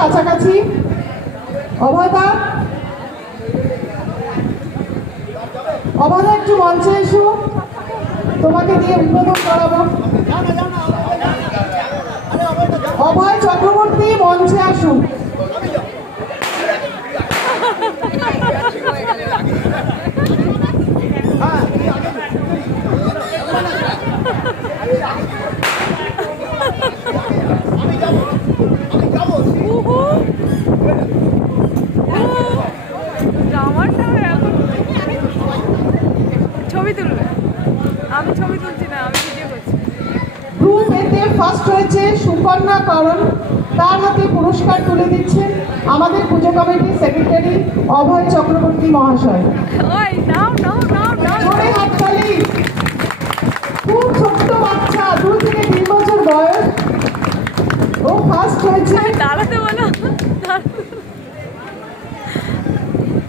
কাছাকাছি অভয়দা, অভয়দা একটু মঞ্চে এসো, তোমাকে দিয়ে উদ্বোধন করাবো। অভয় চক্রবর্তী মঞ্চে আসুন। ছবি তুলবে? আমি ছবি তুলছি না, আমি ভিডিও করছি। গ্রুপ এতে ফার্স্ট হয়েছে সুকন্যা করণ, তার হাতে পুরস্কার তুলে দিচ্ছেন আমাদের পুজো কমিটির সেক্রেটারি অভয় চক্রবর্তী মহাশয়। ওই নাও নাও নাও নাও। জোরে হাততালি। খুব ছোট্ট বাচ্চা, 2 থেকে 3 বছর বয়স, ও ফার্স্ট হয়েছে। দাঁড়াতে বলো।